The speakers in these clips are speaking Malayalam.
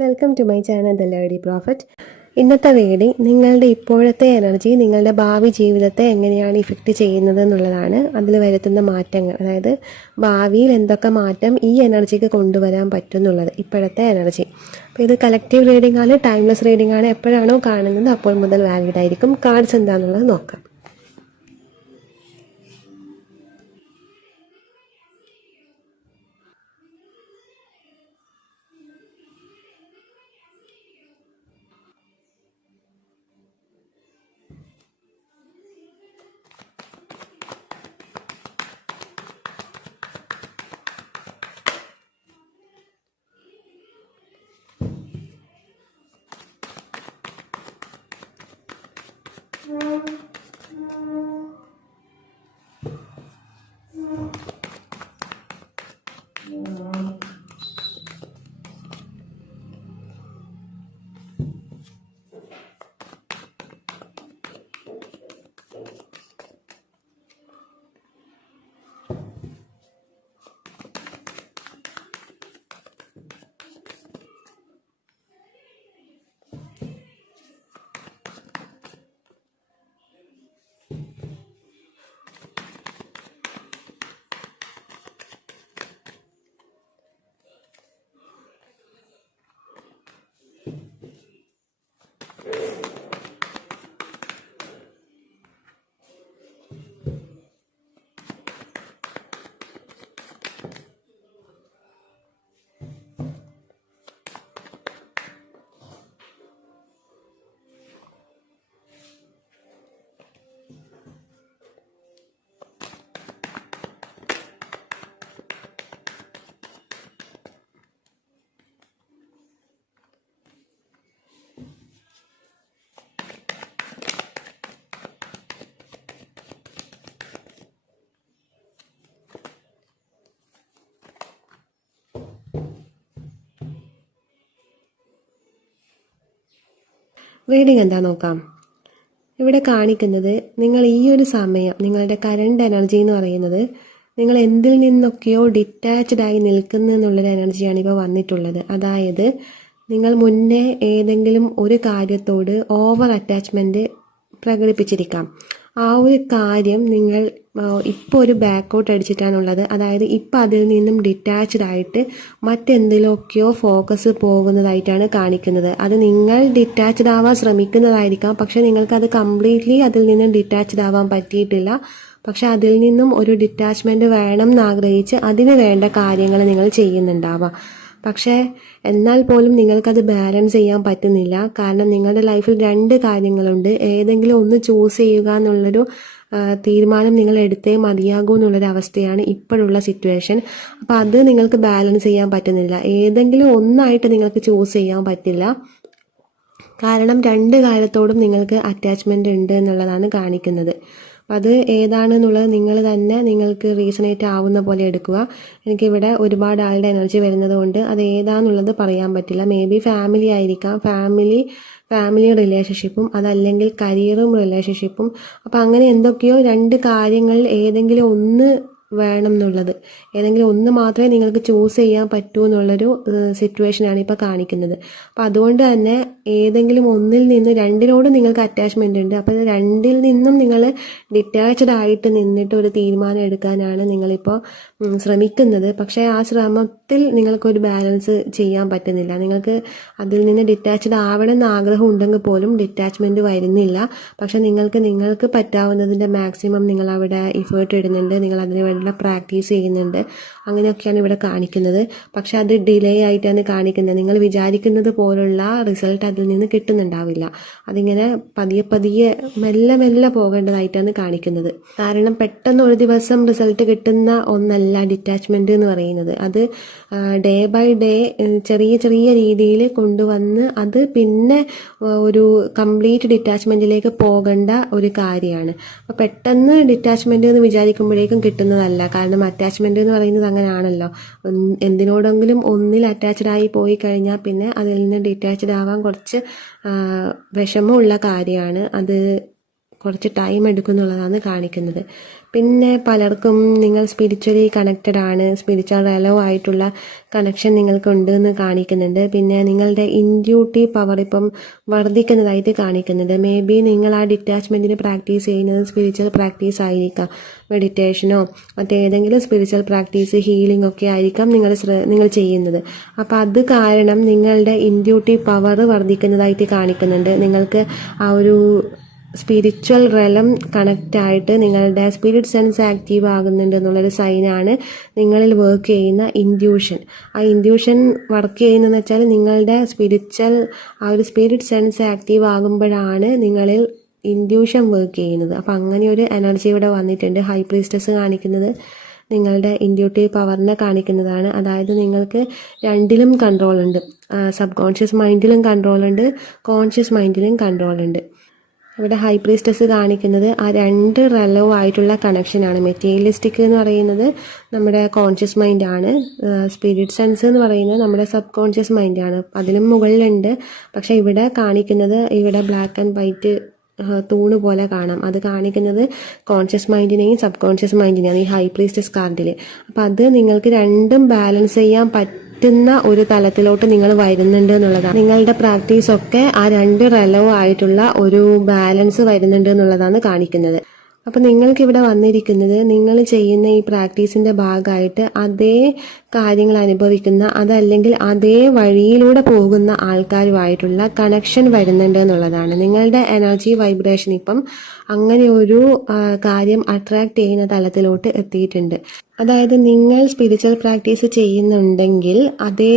Welcome to my channel the lady prophet. ഇന്നത്തെ റീഡിംഗ് നിങ്ങളുടെ ഇപ്പോഴത്തെ എനർജി നിങ്ങളുടെ ഭാവി ജീവിതത്തെ എങ്ങനെയാണ് ഇഫക്റ്റ് ചെയ്യുന്നത് എന്നുള്ളതാണ്. അതിൽ വരുത്തുന്ന മാറ്റങ്ങൾ, അതായത് ഭാവിയിൽ എന്തൊക്കെ മാറ്റം ഈ എനർജിക്ക് കൊണ്ടുവരാൻ പറ്റും എന്നുള്ളത്, ഇപ്പോഴത്തെ എനർജി. അപ്പോൾ ഇത് കളക്റ്റീവ് റീഡിംഗ് ആണ്, ടൈംലെസ് റീഡിംഗ് ആണ്. എപ്പോഴാണോ കാണുന്നത് അപ്പോൾ മുതൽ വാലിഡ് ആയിരിക്കും. കാർഡ്സ് എന്താണെന്നുള്ളത് നോക്കാം. റീഡിംഗ് എന്താ നോക്കാം. ഇവിടെ കാണിക്കുന്നത്, നിങ്ങൾ ഈ ഒരു സമയം, നിങ്ങളുടെ കറണ്ട് എനർജി എന്ന് പറയുന്നത്, നിങ്ങൾ എന്തിൽ നിന്നൊക്കെയോ ഡിറ്റാച്ച്ഡ് ആയി നിൽക്കുന്നു എന്നുള്ളൊരു എനർജിയാണ് ഇപ്പോൾ വന്നിട്ടുള്ളത്. അതായത് നിങ്ങൾ മുന്നേ ഏതെങ്കിലും ഒരു കാര്യത്തോട് ഓവർ അറ്റാച്ച്മെൻറ്റ് പ്രകടിപ്പിച്ചിരിക്കാം. ആ ഒരു കാര്യം നിങ്ങൾ ഇപ്പോൾ ഒരു ബാക്കൗട്ട് അടിച്ചിട്ടാണുള്ളത്. അതായത് ഇപ്പം അതിൽ നിന്നും ഡിറ്റാച്ച്ഡ് ആയിട്ട് മറ്റെന്തിലൊക്കെയോ ഫോക്കസ് പോകുന്നതായിട്ടാണ് കാണിക്കുന്നത്. അത് നിങ്ങൾ ഡിറ്റാച്ച്ഡ് ആവാൻ ശ്രമിക്കുന്നതായിരിക്കാം, പക്ഷെ നിങ്ങൾക്കത് കംപ്ലീറ്റ്ലി അതിൽ നിന്നും ഡിറ്റാച്ച്ഡ് ആവാൻ പറ്റിയിട്ടില്ല. പക്ഷെ അതിൽ നിന്നും ഒരു ഡിറ്റാച്ച്മെൻറ്റ് വേണം എന്നാഗ്രഹിച്ച് അതിന് വേണ്ട കാര്യങ്ങൾ നിങ്ങൾ ചെയ്യുന്നുണ്ടാവാം. പക്ഷേ എന്നാൽ പോലും നിങ്ങൾക്കത് ബാലൻസ് ചെയ്യാൻ പറ്റുന്നില്ല. കാരണം നിങ്ങളുടെ ലൈഫിൽ രണ്ട് കാര്യങ്ങളുണ്ട്. ഏതെങ്കിലും ഒന്ന് ചൂസ് ചെയ്യുക എന്നുള്ളൊരു തീരുമാനം നിങ്ങൾ എടുത്തേ മതിയാകൂ എന്നുള്ളൊരവസ്ഥയാണ് ഇപ്പോഴുള്ള സിറ്റുവേഷൻ. അപ്പോൾ അത് നിങ്ങൾക്ക് ബാലൻസ് ചെയ്യാൻ പറ്റുന്നില്ല. ഏതെങ്കിലും ഒന്നായിട്ട് നിങ്ങൾക്ക് ചൂസ് ചെയ്യാൻ പറ്റില്ല. കാരണം രണ്ട് കാര്യത്തോടും നിങ്ങൾക്ക് അറ്റാച്ച്മെൻ്റ് ഉണ്ട് എന്നുള്ളതാണ് കാണിക്കുന്നത്. അപ്പം അത് ഏതാണെന്നുള്ളത് നിങ്ങൾ തന്നെ നിങ്ങൾക്ക് റീസണേറ്റ് ആവുന്ന പോലെ എടുക്കുക. എനിക്കിവിടെ ഒരുപാട് ആളുടെ എനർജി വരുന്നത് കൊണ്ട് അത് ഏതാണെന്നുള്ളത് പറയാൻ പറ്റില്ല. മേ ബി ഫാമിലി ആയിരിക്കാം, ഫാമിലി റിലേഷൻഷിപ്പും, അതല്ലെങ്കിൽ കരിയറും റിലേഷൻഷിപ്പും. അപ്പം അങ്ങനെ എന്തൊക്കെയോ രണ്ട് കാര്യങ്ങളിൽ ഏതെങ്കിലും ഒന്ന് വേണം എന്നുള്ളത്, ഏതെങ്കിലും ഒന്ന് മാത്രമേ നിങ്ങൾക്ക് ചൂസ് ചെയ്യാൻ പറ്റൂ എന്നുള്ളൊരു സിറ്റുവേഷനാണ് ഇപ്പോൾ കാണിക്കുന്നത്. അപ്പോൾ അതുകൊണ്ട് തന്നെ ഏതെങ്കിലും ഒന്നിൽ നിന്ന്, രണ്ടിനോട് നിങ്ങൾക്ക് അറ്റാച്ച്മെൻ്റ് ഉണ്ട്. അപ്പോൾ രണ്ടിൽ നിന്നും നിങ്ങൾ ഡിറ്റാച്ച്ഡ് ആയിട്ട് നിന്നിട്ട് ഒരു തീരുമാനം എടുക്കാനാണ് നിങ്ങളിപ്പോൾ ശ്രമിക്കുന്നത്. പക്ഷേ ആ ശ്രമത്തിൽ നിങ്ങൾക്കൊരു ബാലൻസ് ചെയ്യാൻ പറ്റുന്നില്ല. നിങ്ങൾക്ക് അതിൽ നിന്ന് ഡിറ്റാച്ച്ഡ് ആവണം എന്ന് ആഗ്രഹം ഉണ്ടെങ്കിൽ പോലും ഡിറ്റാച്ച്മെൻറ്റ് വരുന്നില്ല. പക്ഷെ നിങ്ങൾക്ക് പറ്റാവുന്നതിൻ്റെ മാക്സിമം നിങ്ങൾ അവിടെ ഇഫേർട്ട് ഇടുന്നുണ്ട്, നിങ്ങൾ അതിന് വേണ്ടി പ്രാക്ടീസ് ചെയ്യുന്നുണ്ട്. അങ്ങനെയൊക്കെയാണ് ഇവിടെ കാണിക്കുന്നത്. പക്ഷെ അത് ഡിലേ ആയിട്ടാണ് കാണിക്കുന്നത്. നിങ്ങൾ വിചാരിക്കുന്നത് പോലുള്ള റിസൾട്ട് അതിൽ നിന്ന് കിട്ടുന്നുണ്ടാവില്ല. അതിങ്ങനെ പതിയെ മെല്ലെ പോകേണ്ടതായിട്ടാണ് കാണിക്കുന്നത്. കാരണം പെട്ടെന്ന് ഒരു ദിവസം റിസൾട്ട് കിട്ടുന്ന ഒന്നല്ല ഡിറ്റാച്ച്മെന്റ് എന്ന് പറയുന്നത്. അത് ഡേ ബൈ ഡേ ചെറിയ രീതിയിൽ കൊണ്ടുവന്ന് അത് പിന്നെ ഒരു കംപ്ലീറ്റ് ഡിറ്റാച്ച്മെന്റിലേക്ക് പോകേണ്ട ഒരു കാര്യമാണ്. അപ്പോൾ പെട്ടെന്ന് ഡിറ്റാച്ച്മെന്റ് എന്ന് വിചാരിക്കുമ്പോഴേക്കും കിട്ടുന്നതല്ല. കാരണം അറ്റാച്ച്മെന്റ് എന്ന് പറയുന്നത് അങ്ങനെയാണല്ലോ. എന്തിനോടെങ്കിലും ഒന്നിൽ അറ്റാച്ച്ഡ് ആയി പോയി കഴിഞ്ഞാൽ പിന്നെ അതിൽ നിന്ന് ഡിറ്റാച്ച്ഡ് ആവാൻ കുറച്ച് വിഷമമുള്ള കാര്യമാണ്. അത് കുറച്ച് ടൈം എടുക്കും എന്നുള്ളതാണ് കാണിക്കുന്നത്. പിന്നെ പലർക്കും നിങ്ങൾ സ്പിരിച്വലി കണക്റ്റഡ് ആണ്, സ്പിരിച്വൽ റെലോ ആയിട്ടുള്ള കണക്ഷൻ നിങ്ങൾക്കുണ്ട് എന്ന് കാണിക്കുന്നുണ്ട്. പിന്നെ നിങ്ങളുടെ ഇൻഡ്യൂട്ടീവ് പവർ ഇപ്പം വർദ്ധിക്കുന്നതായിട്ട് കാണിക്കുന്നുണ്ട്. മേ ബി നിങ്ങൾ ആ ഡിറ്റാച്ച്മെൻറ്റിന് പ്രാക്ടീസ് ചെയ്യുന്നത് സ്പിരിച്വൽ പ്രാക്ടീസ് ആയിരിക്കാം, മെഡിറ്റേഷനോ മറ്റേതെങ്കിലും സ്പിരിച്വൽ പ്രാക്ടീസ്, ഹീലിംഗ് ഒക്കെ ആയിരിക്കാം നിങ്ങൾ ചെയ്യുന്നത്. അപ്പോൾ അത് കാരണം നിങ്ങളുടെ ഇൻഡ്യൂട്ടീവ് പവർ വർദ്ധിക്കുന്നതായിട്ട് കാണിക്കുന്നുണ്ട്. നിങ്ങൾക്ക് ആ ഒരു സ്പിരിച്വൽ റെലം കണക്റ്റ് ആയിട്ട് നിങ്ങളുടെ സ്പിരിറ്റ് സെൻസ് ആക്റ്റീവ് ആകുന്നുണ്ട് എന്നുള്ളൊരു സൈനാണ് നിങ്ങളിൽ വർക്ക് ചെയ്യുന്ന ഇൻഡ്യൂഷൻ. ആ ഇൻഡ്യൂഷൻ വർക്ക് ചെയ്യുന്നതെന്ന് വെച്ചാൽ നിങ്ങളുടെ ആ ഒരു സ്പിരിറ്റ് സെൻസ് ആക്റ്റീവ് ആകുമ്പോഴാണ് നിങ്ങളിൽ ഇൻഡ്യൂഷൻ വർക്ക് ചെയ്യുന്നത്. അപ്പം അങ്ങനെ ഒരു എനർജി ഇവിടെ വന്നിട്ടുണ്ട്. ഹൈ പ്രീസ്റ്റസ് കാണിക്കുന്നത് നിങ്ങളുടെ ഇൻഡ്യൂട്ടീവ് പവറിനെ കാണിക്കുന്നതാണ്. അതായത് നിങ്ങൾക്ക് രണ്ടിലും കൺട്രോൾ ഉണ്ട്. സബ് കോൺഷ്യസ് മൈൻഡിലും കൺട്രോൾ ഉണ്ട്, കോൺഷ്യസ് മൈൻഡിലും കൺട്രോൾ ഉണ്ട്. ഇവിടെ ഹൈ പ്രീസ്റ്റസ് കാണിക്കുന്നത് ആ രണ്ട് റെലോ ആയിട്ടുള്ള കണക്ഷനാണ്. മെറ്റീരിയലിസ്റ്റിക് എന്ന് പറയുന്നത് നമ്മുടെ കോൺഷ്യസ് മൈൻഡാണ്, സ്പിരിറ്റ് സെൻസ് എന്ന് പറയുന്നത് നമ്മുടെ സബ് കോൺഷ്യസ് മൈൻഡാണ്. അതിലും മുകളിലുണ്ട്. പക്ഷേ ഇവിടെ കാണിക്കുന്നത് ഇവിടെ ബ്ലാക്ക് ആൻഡ് വൈറ്റ് തൂണ് പോലെ കാണാം. അത് കാണിക്കുന്നത് കോൺഷ്യസ് മൈൻഡിനെയും സബ് കോൺഷ്യസ് മൈൻഡിനെയാണ് ഈ ഹൈ പ്രീസ്റ്റസ് കാർഡിൽ. അപ്പം അത് നിങ്ങൾക്ക് രണ്ടും ബാലൻസ് ചെയ്യാൻ പറ്റുന്ന ഒരു തലത്തിലോട്ട് നിങ്ങൾ വരുന്നുണ്ട് എന്നുള്ളതാണ്. നിങ്ങളുടെ പ്രാക്ടീസ് ഒക്കെ ആ രണ്ട് റെലോ ആയിട്ടുള്ള ഒരു ബാലൻസ് വരുന്നുണ്ട് എന്നുള്ളതാണ് കാണിക്കുന്നത്. അപ്പം നിങ്ങൾക്കിവിടെ വന്നിരിക്കുന്നത് നിങ്ങൾ ചെയ്യുന്ന ഈ പ്രാക്ടീസിൻ്റെ ഭാഗമായിട്ട് അതേ കാര്യങ്ങൾ അനുഭവിക്കുന്ന, അതല്ലെങ്കിൽ അതേ വഴിയിലൂടെ പോകുന്ന ആൾക്കാരുമായിട്ടുള്ള കണക്ഷൻ വരുന്നുണ്ട് എന്നുള്ളതാണ്. നിങ്ങളുടെ എനർജി വൈബ്രേഷൻ ഇപ്പം അങ്ങനെ ഒരു കാര്യം അട്രാക്ട് ചെയ്യുന്ന തലത്തിലോട്ട് എത്തിയിട്ടുണ്ട്. അതായത് നിങ്ങൾ സ്പിരിച്വൽ പ്രാക്ടീസ് ചെയ്യുന്നുണ്ടെങ്കിൽ അതേ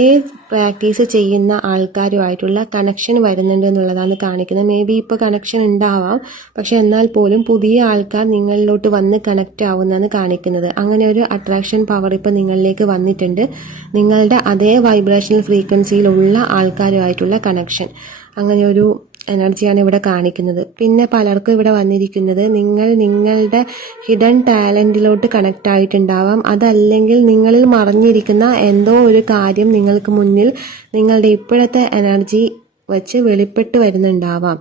പ്രാക്ടീസ് ചെയ്യുന്ന ആൾക്കാരുമായിട്ടുള്ള കണക്ഷൻ വരുന്നുണ്ട് എന്നുള്ളതാണ് കാണിക്കുന്നത്. മേ ബി ഇപ്പോൾ കണക്ഷൻ ഉണ്ടാവാം, പക്ഷെ എന്നാൽ പോലും പുതിയ ആൾക്കാർ നിങ്ങളിലോട്ട് വന്ന് കണക്റ്റ് ആവുന്നതാണ് കാണിക്കുന്നത്. അങ്ങനെ ഒരു അട്രാക്ഷൻ പവർ ഇപ്പോൾ നിങ്ങളിലേക്ക് വന്നിട്ടുണ്ട്. നിങ്ങളുടെ അതേ വൈബ്രേഷണൽ ഫ്രീക്വൻസിയിലുള്ള ആൾക്കാരുമായിട്ടുള്ള കണക്ഷൻ, അങ്ങനെ ഒരു എനർജിയാണ് ഇവിടെ കാണിക്കുന്നത്. പിന്നെ പലർക്കും ഇവിടെ വന്നിരിക്കുന്നത് നിങ്ങൾ നിങ്ങളുടെ ഹിഡൻ ടാലൻറ്റിലോട്ട് കണക്റ്റ് ആയിട്ടുണ്ടാവാം, അതല്ലെങ്കിൽ നിങ്ങളിൽ മറഞ്ഞിരിക്കുന്ന എന്തോ ഒരു കാര്യം നിങ്ങൾക്ക് മുന്നിൽ നിങ്ങളുടെ ഇപ്പോഴത്തെ എനർജി വച്ച് വെളിപ്പെട്ട് വരുന്നുണ്ടാവാം.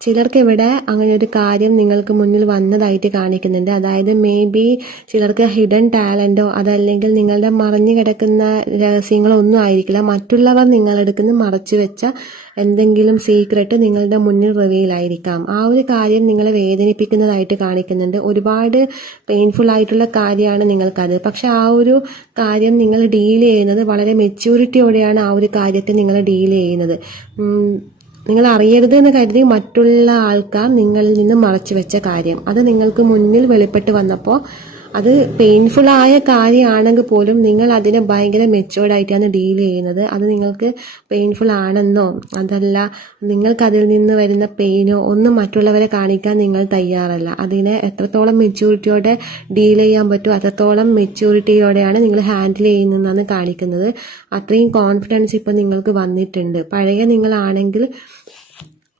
ചിലർക്ക് ഇവിടെ അങ്ങനെ ഒരു കാര്യം നിങ്ങൾക്ക് മുന്നിൽ വന്നതായിട്ട് കാണിക്കുന്നുണ്ട്. അതായത് മേ ബി ചിലർക്ക് ഹിഡൻ ടാലൻറ്റോ അതല്ലെങ്കിൽ നിങ്ങളുടെ മറഞ്ഞു കിടക്കുന്ന രഹസ്യങ്ങളോ ഒന്നും ആയിരിക്കില്ല. മറ്റുള്ളവർ നിങ്ങളെടുക്കുന്ന മറച്ചു വെച്ച എന്തെങ്കിലും സീക്രട്ട് നിങ്ങളുടെ മുന്നിൽ റിവീൽ ആയിരിക്കാം. ആ ഒരു കാര്യം നിങ്ങളെ വേദനിപ്പിക്കുന്നതായിട്ട് കാണിക്കുന്നുണ്ട്. ഒരുപാട് പെയിൻഫുൾ ആയിട്ടുള്ള കാര്യമാണ് നിങ്ങൾക്കത്. പക്ഷെ ആ ഒരു കാര്യം നിങ്ങൾ ഡീൽ ചെയ്യുന്നത് വളരെ മെച്യൂരിറ്റിയോടെയാണ് ആ ഒരു കാര്യത്തെ നിങ്ങൾ ഡീൽ ചെയ്യുന്നത്. നിങ്ങൾ അറിയരുത് എന്ന് കരുതി മറ്റുള്ള ആൾക്കാർ നിങ്ങളിൽ നിന്ന് മറച്ചു വെച്ച കാര്യം അത് നിങ്ങൾക്ക് മുന്നിൽ വെളിപ്പെട്ട് വന്നപ്പോൾ അത് പെയിൻഫുൾ ആയ കാര്യമാണെങ്കിൽ പോലും നിങ്ങൾ അതിനെ ഭയങ്കര മെച്ചുവേർഡായിട്ടാണ് ഡീൽ ചെയ്യുന്നത്. അത് നിങ്ങൾക്ക് പെയിൻഫുൾ ആണെന്നോ അതല്ല നിങ്ങൾക്ക് അതിൽ നിന്ന് വരുന്ന പെയിനോ ഒന്നും മറ്റുള്ളവരെ കാണിക്കാൻ നിങ്ങൾ തയ്യാറല്ല. അതിനെ എത്രത്തോളം മെച്യൂരിറ്റിയോടെ ഡീൽ ചെയ്യാൻ പറ്റുമോ അത്രത്തോളം മെച്യൂരിറ്റിയോടെയാണ് നിങ്ങൾ ഹാൻഡിൽ ചെയ്യുന്നതെന്നാണ് കാണിക്കുന്നത്. അത്രയും കോൺഫിഡൻസ് ഇപ്പം നിങ്ങൾക്ക് വന്നിട്ടുണ്ട്. പഴയ നിങ്ങളാണെങ്കിൽ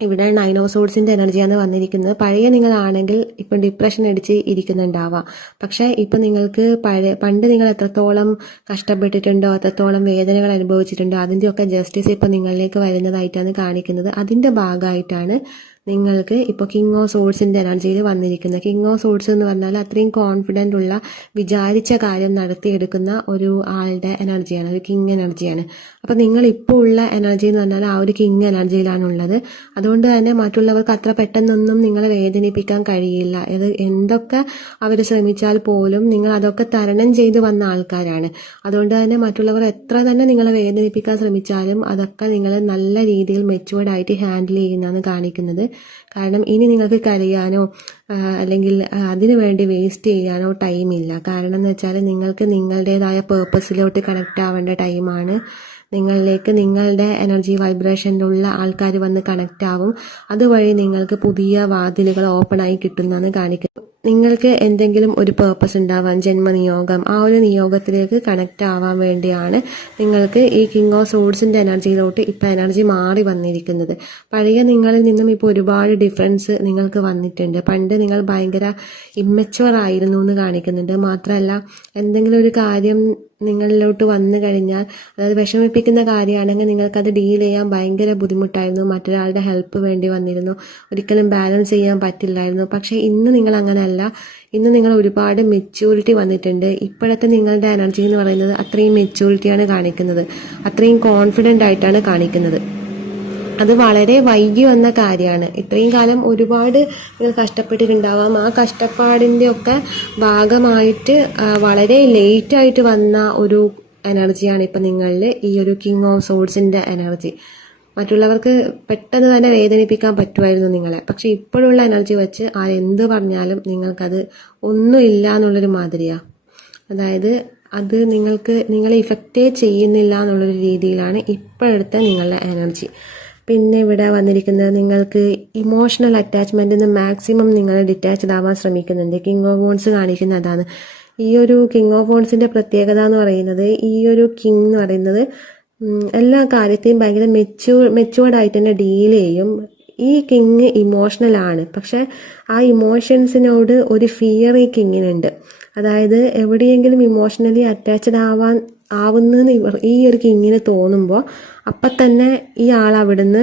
ഇവിടെ 9 ഓഫ് സോർഡ്സിൻ്റെ എനർജിയാണ് വന്നിരിക്കുന്നത്. പഴയ നിങ്ങളാണെങ്കിൽ ഇപ്പം ഡിപ്രഷൻ അടിച്ച് ഇരിക്കുന്നുണ്ടാവാം. പക്ഷേ ഇപ്പം നിങ്ങൾക്ക് പണ്ട് നിങ്ങൾ എത്രത്തോളം കഷ്ടപ്പെട്ടിട്ടുണ്ടോ എത്രത്തോളം വേദനകൾ അനുഭവിച്ചിട്ടുണ്ടോ അതിൻ്റെയൊക്കെ ജസ്റ്റിസ് ഇപ്പം നിങ്ങളിലേക്ക് വരുന്നതായിട്ടാണ് കാണിക്കുന്നത്. അതിൻ്റെ ഭാഗമായിട്ടാണ് നിങ്ങൾക്ക് ഇപ്പോൾ കിങ് ഓഫ് സോർഡ്സിൻ്റെ എനർജിയിൽ വന്നിരിക്കുന്നത്. കിങ് ഓഫ് സോർഡ്സ് എന്ന് പറഞ്ഞാൽ അത്രയും കോൺഫിഡൻ്റ് ഉള്ള, വിചാരിച്ച കാര്യം നടത്തിയെടുക്കുന്ന ഒരു ആളുടെ എനർജിയാണ്, ഒരു കിങ് എനർജിയാണ്. അപ്പോൾ നിങ്ങൾ ഇപ്പോൾ ഉള്ള എനർജി എന്ന് പറഞ്ഞാൽ ആ ഒരു കിങ് എനർജിയിലാണുള്ളത്. അതുകൊണ്ട് തന്നെ മറ്റുള്ളവർക്ക് അത്ര പെട്ടെന്നൊന്നും നിങ്ങളെ വേദനിപ്പിക്കാൻ കഴിയില്ല. ഇത് എന്തൊക്കെ അവർ ശ്രമിച്ചാൽ പോലും നിങ്ങൾ അതൊക്കെ തരണം ചെയ്ത് വന്ന ആൾക്കാരാണ്. അതുകൊണ്ട് തന്നെ മറ്റുള്ളവർ എത്ര തന്നെ നിങ്ങളെ വേദനിപ്പിക്കാൻ ശ്രമിച്ചാലും അതൊക്കെ നിങ്ങൾ നല്ല രീതിയിൽ മെച്ചുവേർഡായിട്ട് ഹാൻഡിൽ ചെയ്യുന്നതാണ് കാണിക്കുന്നത്. കാരണം ഇനി നിങ്ങൾക്ക് കരയാനോ അല്ലെങ്കിൽ അതിനു വേണ്ടി വേസ്റ്റ് ചെയ്യാനോ ടൈമില്ല. കാരണം എന്ന് വെച്ചാൽ നിങ്ങൾക്ക് നിങ്ങളുടേതായ പേർപ്പസിലോട്ട് കണക്റ്റ് ആവേണ്ട ടൈമാണ്. നിങ്ങളിലേക്ക് നിങ്ങളുടെ എനർജി വൈബ്രേഷനിലുള്ള ആൾക്കാർ വന്ന് കണക്റ്റ് ആവും. അതുവഴി നിങ്ങൾക്ക് പുതിയ വാതിലുകൾ ഓപ്പൺ ആയി കിട്ടുന്നതാണ് കാണിക്കുന്നത്. നിങ്ങൾക്ക് എന്തെങ്കിലും ഒരു പേർപ്പസ് ഉണ്ടാവാൻ, ജന്മനിയോഗം, ആ ഒരു നിയോഗത്തിലേക്ക് കണക്റ്റ് ആവാൻ വേണ്ടിയാണ് നിങ്ങൾക്ക് ഈ കിങ് ഓഫ് സോഡ്സിൻ്റെ എനർജിയിലോട്ട് ഇപ്പോൾ എനർജി മാറി വന്നിരിക്കുന്നത്. പഴയ നിങ്ങളിൽ നിന്നും ഇപ്പോൾ ഒരുപാട് ഡിഫറൻസ് നിങ്ങൾക്ക് വന്നിട്ടുണ്ട്. പണ്ട് നിങ്ങൾ ഭയങ്കര ഇമ്മച്ചുവർ ആയിരുന്നു എന്ന് കാണിക്കുന്നുണ്ട്. മാത്രമല്ല, എന്തെങ്കിലും ഒരു കാര്യം നിങ്ങളിലോട്ട് വന്നു കഴിഞ്ഞാൽ, അതായത് വിഷമിപ്പിക്കുന്ന കാര്യമാണെങ്കിൽ നിങ്ങൾക്കത് ഡീൽ ചെയ്യാൻ ഭയങ്കര ബുദ്ധിമുട്ടായിരുന്നു. മറ്റൊരാളുടെ ഹെൽപ്പ് വേണ്ടി വന്നിരുന്നു. ഒരിക്കലും ബാലൻസ് ചെയ്യാൻ പറ്റില്ലായിരുന്നു. പക്ഷേ ഇന്ന് നിങ്ങൾ അങ്ങനെയല്ല. ഇന്ന് നിങ്ങൾ ഒരുപാട് മെച്യൂരിറ്റി വന്നിട്ടുണ്ട്. ഇപ്പോഴത്തെ നിങ്ങളുടെ എനർജി എന്ന് പറയുന്നത് അത്രയും മെച്യൂരിറ്റിയാണ് കാണിക്കുന്നത്, അത്രയും കോൺഫിഡൻ്റ് ആയിട്ടാണ് കാണിക്കുന്നത്. അത് വളരെ വൈകി വന്ന കാര്യമാണ്. ഇത്രയും കാലം ഒരുപാട് നിങ്ങൾ കഷ്ടപ്പെട്ടിട്ടുണ്ടാവാം. ആ കഷ്ടപ്പാടിൻ്റെ ഒക്കെ ഭാഗമായിട്ട് വളരെ ലേറ്റായിട്ട് വന്ന ഒരു എനർജിയാണ് ഇപ്പം നിങ്ങളിൽ ഈ ഒരു കിങ് ഓഫ് സോഡ്സിൻ്റെ എനർജി. മറ്റുള്ളവർക്ക് പെട്ടെന്ന് തന്നെ വേദനിപ്പിക്കാൻ പറ്റുമായിരുന്നു നിങ്ങളെ. പക്ഷെ ഇപ്പോഴുള്ള എനർജി വെച്ച് ആരെന്ത് പറഞ്ഞാലും നിങ്ങൾക്കത് ഒന്നുമില്ല എന്നുള്ളൊരു മാതിരിയാണ്. അതായത് അത് നിങ്ങളെ ഇഫക്റ്റേ ചെയ്യുന്നില്ല എന്നുള്ളൊരു രീതിയിലാണ് ഇപ്പോഴത്തെ നിങ്ങളുടെ എനർജി. പിന്നെ ഇവിടെ വന്നിരിക്കുന്നത്, നിങ്ങൾക്ക് ഇമോഷണൽ അറ്റാച്ച്മെൻറ്റിൽ നിന്ന് മാക്സിമം നിങ്ങൾ ഡിറ്റാച്ച്ഡ് ആവാൻ ശ്രമിക്കുന്നുണ്ട്. കിങ് ഓഫ് വോൺസ് കാണിക്കുന്ന അതാണ്. ഈ ഒരു കിങ് ഓഫ് വോൺസിൻ്റെ പ്രത്യേകത എന്ന് പറയുന്നത്, ഈ ഒരു കിങ് എന്ന് പറയുന്നത് എല്ലാ കാര്യത്തെയും ഭയങ്കര മെച്യൂർഡായിട്ട് തന്നെ ഡീൽ ചെയ്യും. ഈ കിങ് ഇമോഷണലാണ്. പക്ഷെ ആ ഇമോഷൻസിനോട് ഒരു ഫിയർ ഈ കിങ്ങിനുണ്ട്. അതായത് എവിടെയെങ്കിലും ഇമോഷണലി അറ്റാച്ച്ഡ് ആവുന്നെന്ന് ഈ ഒരു കിങ്ങിന് തോന്നുമ്പോൾ അപ്പം തന്നെ ഈ ആൾ അവിടുന്ന്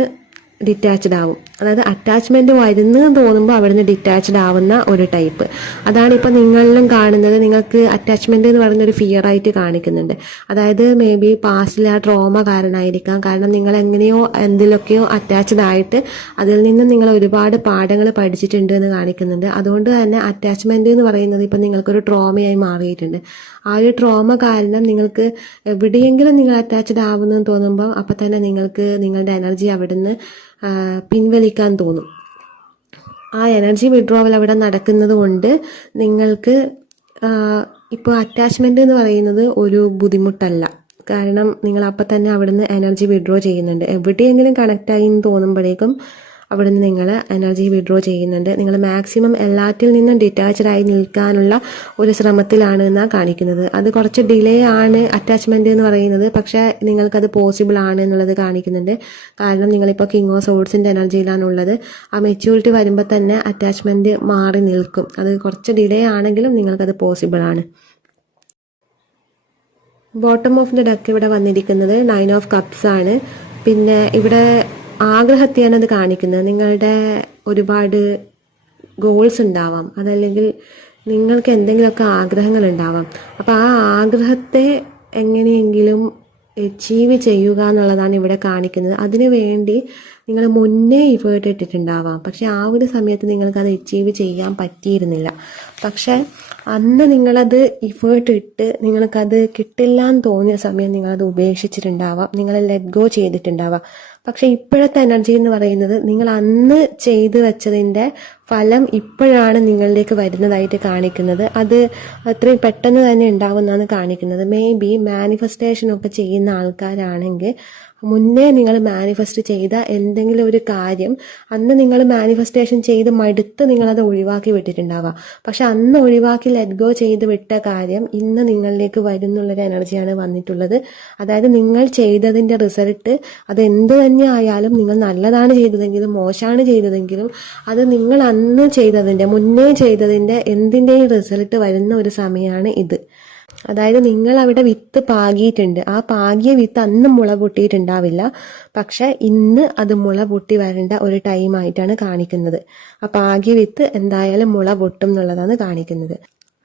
ഡിറ്റാച്ച്ഡ് ആവും. അതായത് അറ്റാച്ച്മെൻറ്റ് വരുന്നതെന്ന് തോന്നുമ്പോൾ അവിടുന്ന് ഡിറ്റാച്ച്ഡ് ആവുന്ന ഒരു ടൈപ്പ്. അതാണ് ഇപ്പോൾ നിങ്ങളിലും കാണുന്നത്. നിങ്ങൾക്ക് അറ്റാച്ച്മെൻറ്റ് എന്ന് പറയുന്നൊരു ഫിയർ ആയിട്ട് കാണിക്കുന്നുണ്ട്. അതായത് മേ ബി പാസ്റ്റിലെ ആ ട്രോമ കാരണമായിരിക്കാം. കാരണം നിങ്ങൾ എങ്ങനെയോ എന്തിലൊക്കെയോ അറ്റാച്ച്ഡ് ആയിട്ട് അതിൽ നിന്ന് നിങ്ങൾ ഒരുപാട് പാഠങ്ങൾ പഠിച്ചിട്ടുണ്ട് എന്ന് കാണിക്കുന്നുണ്ട്. അതുകൊണ്ട് തന്നെ അറ്റാച്ച്മെൻറ്റ് എന്ന് പറയുന്നത് ഇപ്പം നിങ്ങൾക്കൊരു ട്രോമയായി മാറിയിട്ടുണ്ട്. ആ ഒരു ട്രോമ കാരണം നിങ്ങൾക്ക് എവിടെയെങ്കിലും നിങ്ങൾ അറ്റാച്ച്ഡ് ആവുന്നെന്ന് തോന്നുമ്പോൾ അപ്പം തന്നെ നിങ്ങൾക്ക് നിങ്ങളുടെ എനർജി അവിടുന്ന് പിൻവലിക്കാൻ തോന്നും. ആ എനർജി വിഡ്രോവൽ അവിടെ നടക്കുന്നത് കൊണ്ട് നിങ്ങൾക്ക് ഇപ്പോൾ അറ്റാച്ച്മെൻറ്റ് എന്ന് പറയുന്നത് ഒരു ബുദ്ധിമുട്ടല്ല. കാരണം നിങ്ങൾ അപ്പം തന്നെ അവിടുന്ന് എനർജി വിഡ്രോ ചെയ്യുന്നുണ്ട്. എവിടെയെങ്കിലും കണക്റ്റായി എന്ന് തോന്നുമ്പോഴേക്കും അവിടുന്ന് നിങ്ങൾ എനർജി വിഡ്രോ ചെയ്യുന്നുണ്ട്. നിങ്ങൾ മാക്സിമം എല്ലാറ്റിൽ നിന്നും ഡിറ്റാച്ച്ഡ് ആയി നിൽക്കാനുള്ള ഒരു ശ്രമത്തിലാണ് എന്നാണ് കാണിക്കുന്നത്. അത് കുറച്ച് ഡിലേ ആണ് അറ്റാച്ച്മെൻറ്റ് എന്ന് പറയുന്നത്. പക്ഷേ നിങ്ങൾക്കത് പോസിബിൾ ആണ് എന്നുള്ളത് കാണിക്കുന്നുണ്ട്. കാരണം നിങ്ങളിപ്പോൾ കിങ് ഓഫ് സോഡ്സിൻ്റെ എനർജിയിലാണുള്ളത്. ആ മെച്യൂരിറ്റി വരുമ്പോൾ തന്നെ അറ്റാച്ച്മെൻറ്റ് മാറി നിൽക്കും. അത് കുറച്ച് ഡിലേ ആണെങ്കിലും നിങ്ങൾക്കത് പോസിബിൾ ആണ്. ബോട്ടം ഓഫ് ദ ഡക്ക് ഇവിടെ വന്നിരിക്കുന്നത് 9 ഓഫ് കപ്സ് ആണ്. പിന്നെ ഇവിടെ ആഗ്രഹത്തെയാണ് അത് കാണിക്കുന്നത്. നിങ്ങളുടെ ഒരുപാട് ഗോൾസ് ഉണ്ടാവാം, അതല്ലെങ്കിൽ നിങ്ങൾക്ക് എന്തെങ്കിലുമൊക്കെ ആഗ്രഹങ്ങൾ ഉണ്ടാവാം. അപ്പോൾ ആ ആഗ്രഹത്തെ എങ്ങനെയെങ്കിലും അച്ചീവ് ചെയ്യുക എന്നുള്ളതാണ് ഇവിടെ കാണിക്കുന്നത്. അതിനു വേണ്ടി നിങ്ങൾ മുന്നേ ഇഫേർട്ട് ഇട്ടിട്ടുണ്ടാവാം. പക്ഷെ ആ ഒരു സമയത്ത് നിങ്ങൾക്കത് അച്ചീവ് ചെയ്യാൻ പറ്റിയിരുന്നില്ല. പക്ഷെ അന്ന് നിങ്ങളത് ഇഫേർട്ട് ഇട്ട് നിങ്ങൾക്കത് കിട്ടില്ല എന്ന് തോന്നിയ സമയം നിങ്ങളത് ഉപേക്ഷിച്ചിട്ടുണ്ടാവാം, നിങ്ങൾ ലെറ്റ് ഗോ ചെയ്തിട്ടുണ്ടാവാം. പക്ഷെ ഇപ്പോഴത്തെ എനർജി എന്ന് പറയുന്നത് നിങ്ങൾ അന്ന് ചെയ്തു വെച്ചതിൻ്റെ ഫലം ഇപ്പോഴാണ് നിങ്ങളിലേക്ക് വരുന്നതായിട്ട് കാണിക്കുന്നത്. അത് അത്രയും പെട്ടെന്ന് തന്നെ ഉണ്ടാവുമെന്നാണ് കാണിക്കുന്നത്. മേ ബി മാനിഫെസ്റ്റേഷനൊക്കെ ചെയ്യുന്ന ആൾക്കാരാണെങ്കിൽ മുന്നേ നിങ്ങൾ മാനിഫെസ്റ്റ് ചെയ്ത എന്തെങ്കിലും ഒരു കാര്യം അന്ന് നിങ്ങൾ മാനിഫെസ്റ്റേഷൻ ചെയ്ത് മടുത്ത് നിങ്ങളത് ഒഴിവാക്കി വിട്ടിട്ടുണ്ടാവാം. പക്ഷെ അന്ന് ഒഴിവാക്കി ലെറ്റ് ഗോ ചെയ്ത് വിട്ട കാര്യം ഇന്ന് നിങ്ങളിലേക്ക് വരുന്നുള്ളൊരു എനർജിയാണ് വന്നിട്ടുള്ളത്. അതായത് നിങ്ങൾ ചെയ്തതിൻ്റെ റിസൾട്ട് അത് എന്ത് തന്നെ ആയാലും, നിങ്ങൾ നല്ലതാണ് ചെയ്തതെങ്കിലും മോശമാണ് ചെയ്തതെങ്കിലും, അത് നിങ്ങൾ അന്ന് ചെയ്തതിൻ്റെ മുന്നേ ചെയ്തതിൻ്റെ എന്തിൻ്റെയും റിസൾട്ട് വരുന്ന ഒരു സമയമാണ് ഇത്. അതായത് നിങ്ങൾ അവിടെ വിത്ത് പാകിയിട്ടുണ്ട്. ആ പാകിയ വിത്ത് അന്ന് മുള പൊട്ടിയിട്ടുണ്ടാവില്ല. പക്ഷെ ഇന്ന് അത് മുള പൊട്ടി വരേണ്ട ഒരു ടൈമായിട്ടാണ് കാണിക്കുന്നത്. ആ പാകിയ വിത്ത് എന്തായാലും മുള പൊട്ടും എന്നുള്ളതാണ് കാണിക്കുന്നത്.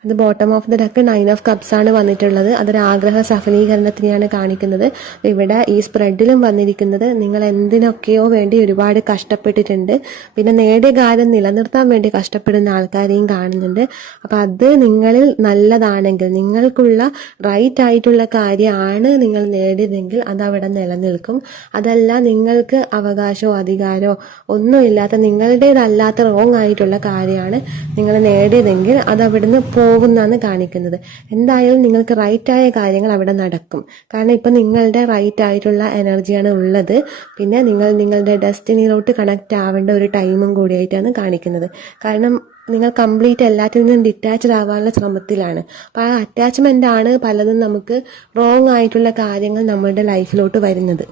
അത് bottom of the duck 9 of cups ആണ് വന്നിട്ടുള്ളത്. അതൊരു ആഗ്രഹ സഫലീകരണത്തിനെയാണ് കാണിക്കുന്നത്. ഇവിടെ ഈ സ്പ്രെഡിലും വന്നിരിക്കുന്നത് നിങ്ങൾ എന്തിനൊക്കെയോ വേണ്ടി ഒരുപാട് കഷ്ടപ്പെട്ടിട്ടുണ്ട്. പിന്നെ നേടിയ കാര്യം നിലനിർത്താൻ വേണ്ടി കഷ്ടപ്പെടുന്ന ആൾക്കാരെയും കാണുന്നുണ്ട്. അപ്പം അത് നിങ്ങളിൽ നല്ലതാണെങ്കിൽ, നിങ്ങൾക്കുള്ള റൈറ്റ് ആയിട്ടുള്ള കാര്യമാണ് നിങ്ങൾ നേടിയതെങ്കിൽ അതവിടെ നിലനിൽക്കും. അതല്ല നിങ്ങൾക്ക് അവകാശമോ അധികാരമോ ഒന്നുമില്ലാത്ത നിങ്ങളുടേതല്ലാത്ത റോങ് ആയിട്ടുള്ള കാര്യമാണ് നിങ്ങൾ നേടിയതെങ്കിൽ അതവിടുന്ന് പോകുന്നതാണ് കാണിക്കുന്നത്. എന്തായാലും നിങ്ങൾക്ക് റൈറ്റായ കാര്യങ്ങൾ അവിടെ നടക്കും. കാരണം ഇപ്പം നിങ്ങളുടെ റൈറ്റ് ആയിട്ടുള്ള എനർജിയാണ് ഉള്ളത്. പിന്നെ നിങ്ങൾ നിങ്ങളുടെ ഡെസ്റ്റിനിയിലോട്ട് കണക്റ്റ് ആവേണ്ട ഒരു ടൈമും കൂടിയായിട്ടാണ് കാണിക്കുന്നത്. കാരണം നിങ്ങൾ കംപ്ലീറ്റ് എല്ലാത്തിൽ നിന്നും ഡിറ്റാച്ച്ഡ് ആവാനുള്ള ശ്രമത്തിലാണ്. അപ്പോൾ ആ അറ്റാച്ച്മെൻ്റ് ആണ് പലതും നമുക്ക് റോങ് ആയിട്ടുള്ള കാര്യങ്ങൾ നമ്മളുടെ ലൈഫിലോട്ട് വരുന്നത്.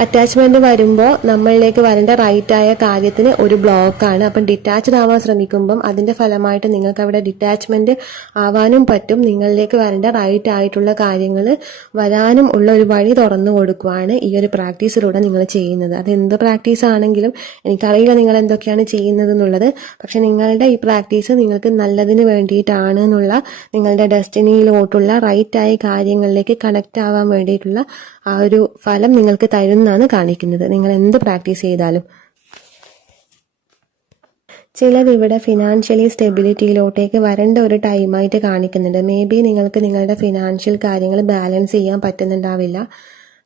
അറ്റാച്ച്മെന്റ് വരുമ്പോൾ നമ്മളിലേക്ക് വരേണ്ട റൈറ്റായ കാര്യത്തിന് ഒരു ബ്ലോക്കാണ്. അപ്പം ഡിറ്റാച്ച്ഡ് ആവാൻ ശ്രമിക്കുമ്പം അതിന്റെ ഫലമായിട്ട് നിങ്ങൾക്ക് അവിടെ ഡിറ്റാച്ച്മെന്റ് ആവാനും പറ്റും. നിങ്ങളിലേക്ക് വരേണ്ട റൈറ്റ് ആയിട്ടുള്ള കാര്യങ്ങൾ വരാനും ഉള്ള ഒരു വഴി തുറന്നു കൊടുക്കുകയാണ് ഈ ഒരു പ്രാക്ടീസിലൂടെ നിങ്ങൾ ചെയ്യുന്നത്. അത് എന്ത് പ്രാക്ടീസ് ആണെങ്കിലും എനിക്കറിയില്ല നിങ്ങൾ എന്തൊക്കെയാണ് ചെയ്യുന്നത് എന്നുള്ളത്. പക്ഷെ നിങ്ങളുടെ ഈ പ്രാക്ടീസ് നിങ്ങൾക്ക് നല്ലതിന് വേണ്ടിയിട്ടാണ് എന്നുള്ള നിങ്ങളുടെ ഡെസ്റ്റിനിയിലോട്ടുള്ള റൈറ്റായ കാര്യങ്ങളിലേക്ക് കണക്റ്റ് ആവാൻ വേണ്ടിയിട്ടുള്ള ആ ഒരു ഫലം നിങ്ങൾക്ക് തരുന്നതാണ് കാണിക്കുന്നത്, നിങ്ങൾ എന്ത് പ്രാക്ടീസ് ചെയ്താലും. ചിലർ ഇവിടെ ഫിനാൻഷ്യലി സ്റ്റെബിലിറ്റിയിലോട്ടേക്ക് വരേണ്ട ഒരു ടൈമായിട്ട് കാണിക്കുന്നുണ്ട്. മേ ബി നിങ്ങൾക്ക് നിങ്ങളുടെ ഫിനാൻഷ്യൽ കാര്യങ്ങൾ ബാലൻസ് ചെയ്യാൻ പറ്റുന്നുണ്ടാവില്ല.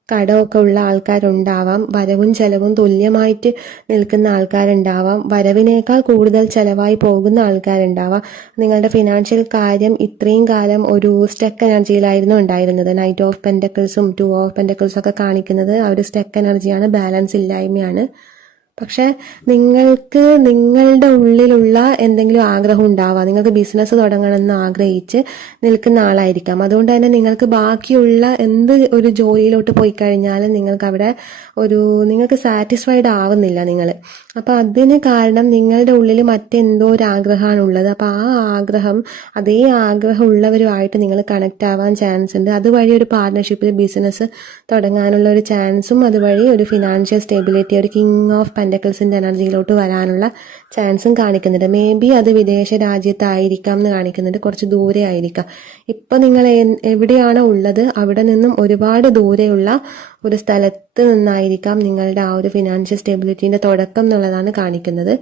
കടമൊക്കെ ഉള്ള ആൾക്കാരുണ്ടാവാം, വരവും ചെലവും തുല്യമായിട്ട് നിൽക്കുന്ന ആൾക്കാരുണ്ടാവാം, വരവിനേക്കാൾ കൂടുതൽ ചെലവായി പോകുന്ന ആൾക്കാരുണ്ടാവാം. നിങ്ങളുടെ ഫിനാൻഷ്യൽ കാര്യം ഇത്രയും കാലം ഒരു സ്റ്റക്ക് എനർജിയിലായിരുന്നു ഉണ്ടായിരുന്നത്. നൈറ്റ് ഓഫ് പെൻറ്റക്കിൾസും 2 ഓഫ് പെൻറ്റക്കിൾസും ഒക്കെ കാണിക്കുന്നത് ആ ഒരു സ്റ്റക്ക് എനർജിയാണ്, ബാലൻസ് ഇല്ലായ്മയാണ്. പക്ഷെ നിങ്ങൾക്ക് നിങ്ങളുടെ ഉള്ളിലുള്ള എന്തെങ്കിലും ആഗ്രഹം ഉണ്ടാവാം. നിങ്ങൾക്ക് ബിസിനസ് തുടങ്ങണമെന്ന് ആഗ്രഹിച്ച് നിൽക്കുന്ന ആളായിരിക്കാം. അതുകൊണ്ട് തന്നെ നിങ്ങൾക്ക് ബാക്കിയുള്ള എന്ത് ഒരു ജോലിയിലോട്ട് പോയി കഴിഞ്ഞാലും നിങ്ങൾക്ക് സാറ്റിസ്ഫൈഡ് ആവുന്നില്ല നിങ്ങൾ. അപ്പോൾ അതിന് കാരണം നിങ്ങളുടെ ഉള്ളിൽ മറ്റെന്തോ ഒരു ആഗ്രഹമാണുള്ളത്. അപ്പോൾ അതേ ആഗ്രഹമുള്ളവരുമായിട്ട് നിങ്ങൾ കണക്റ്റ് ആവാൻ ചാൻസ് ഉണ്ട്. അതുവഴി ഒരു പാർട്ട്ണർഷിപ്പിൽ ബിസിനസ് തുടങ്ങാനുള്ള ഒരു ചാൻസും അതുവഴി ഒരു ഫിനാൻഷ്യൽ സ്റ്റെബിലിറ്റി, ഒരു കിങ് ഓഫ് പെൻറ്റക്കിൾസിൻ്റെ എനർജിയിലോട്ട് വരാനുള്ള ചാൻസും കാണിക്കുന്നുണ്ട്. മേ ബി അത് വിദേശ രാജ്യത്തായിരിക്കാം എന്ന് കാണിക്കുന്നുണ്ട്, കുറച്ച് ദൂരെ ആയിരിക്കാം. ഇപ്പം നിങ്ങൾ എവിടെയാണോ ഉള്ളത് അവിടെ നിന്നും ഒരുപാട് ദൂരെയുള്ള ഒരു സ്ഥലത്ത് നിന്നായിരിക്കാം നിങ്ങളുടെ ആ ഒരു ഫിനാൻഷ്യൽ സ്റ്റെബിലിറ്റീൻ്റെ തുടക്കം എന്നുള്ളതാണ് കാണിക്കുന്നത്.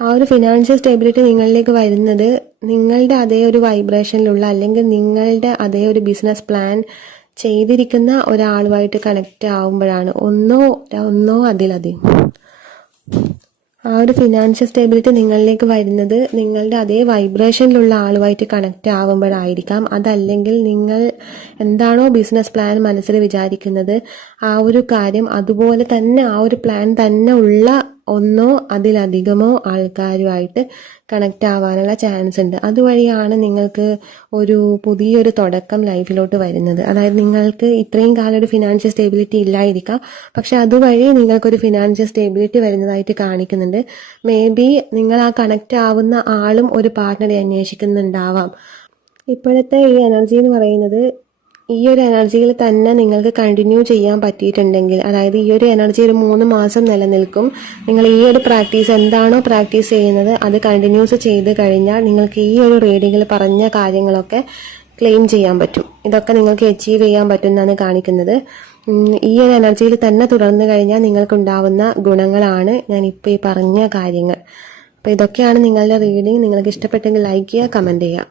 ആ ഒരു ഫിനാൻഷ്യൽ സ്റ്റെബിലിറ്റി നിങ്ങളിലേക്ക് വരുന്നത് നിങ്ങളുടെ അതേ ഒരു വൈബ്രേഷനിലുള്ള അല്ലെങ്കിൽ നിങ്ങളുടെ അതേ ഒരു ബിസിനസ് പ്ലാൻ ചെയ്തിരിക്കുന്ന ഒരാളുമായിട്ട് കണക്റ്റ് ആവുമ്പോഴാണ്. ഒന്നോ അതിലധികം ആ ഒരു ഫിനാൻഷ്യൽ സ്റ്റെബിലിറ്റി നിങ്ങളിലേക്ക് വരുന്നത് നിങ്ങളുടെ അതേ വൈബ്രേഷനിലുള്ള ആളുമായിട്ട് കണക്റ്റ് ആവുമ്പോഴായിരിക്കാം. അതല്ലെങ്കിൽ നിങ്ങൾ എന്താണോ ബിസിനസ് പ്ലാൻ മനസ്സിൽ വിചാരിക്കുന്നത് ആ ഒരു കാര്യം അതുപോലെ തന്നെ ആ ഒരു പ്ലാൻ തന്നെ ഉള്ള ഒന്നോ അതിലധികമോ ആൾക്കാരുമായിട്ട് കണക്റ്റ് ആവാനുള്ള ചാൻസ് ഉണ്ട്. അതുവഴിയാണ് നിങ്ങൾക്ക് ഒരു പുതിയൊരു തുടക്കം ലൈഫിലോട്ട് വരുന്നത്. അതായത് നിങ്ങൾക്ക് ഇത്രയും കാലം ഒരു ഫിനാൻഷ്യൽ സ്റ്റെബിലിറ്റി ഇല്ലായിരിക്കാം, പക്ഷെ അതുവഴി നിങ്ങൾക്കൊരു ഫിനാൻഷ്യൽ സ്റ്റെബിലിറ്റി വരുന്നതായിട്ട് കാണിക്കുന്നുണ്ട്. മേ ബി നിങ്ങൾ ആ കണക്റ്റ് ആവുന്ന ആളും ഒരു പാർട്ട്ണറെ അന്വേഷിക്കുന്നുണ്ടാവാം. ഇപ്പോഴത്തെ ഈ എനർജി എന്ന് പറയുന്നത് ഈ ഒരു എനർജിയിൽ തന്നെ നിങ്ങൾക്ക് കണ്ടിന്യൂ ചെയ്യാൻ പറ്റിയിട്ടുണ്ടെങ്കിൽ, അതായത് ഈ ഒരു എനർജി ഒരു 3 മാസം നിലനിൽക്കും. നിങ്ങൾ ഈ ഒരു പ്രാക്ടീസ് എന്താണോ പ്രാക്ടീസ് ചെയ്യുന്നത് അത് കണ്ടിന്യൂസ് ചെയ്ത് കഴിഞ്ഞാൽ നിങ്ങൾക്ക് ഈ ഒരു റീഡിങ്ങിൽ പറഞ്ഞ കാര്യങ്ങളൊക്കെ ക്ലെയിം ചെയ്യാൻ പറ്റും. ഇതൊക്കെ നിങ്ങൾക്ക് അച്ചീവ് ചെയ്യാൻ പറ്റുമെന്നാണ് കാണിക്കുന്നത്. ഈ ഒരു എനർജിയിൽ തന്നെ തുടർന്ന് കഴിഞ്ഞാൽ നിങ്ങൾക്കുണ്ടാവുന്ന ഗുണങ്ങളാണ് ഞാനിപ്പോൾ ഈ പറഞ്ഞ കാര്യങ്ങൾ. അപ്പോൾ ഇതൊക്കെയാണ് നിങ്ങളുടെ റീഡിങ്. നിങ്ങൾക്ക് ഇഷ്ടപ്പെട്ടെങ്കിൽ ലൈക്ക് ചെയ്യുക, കമൻറ്റ് ചെയ്യുക.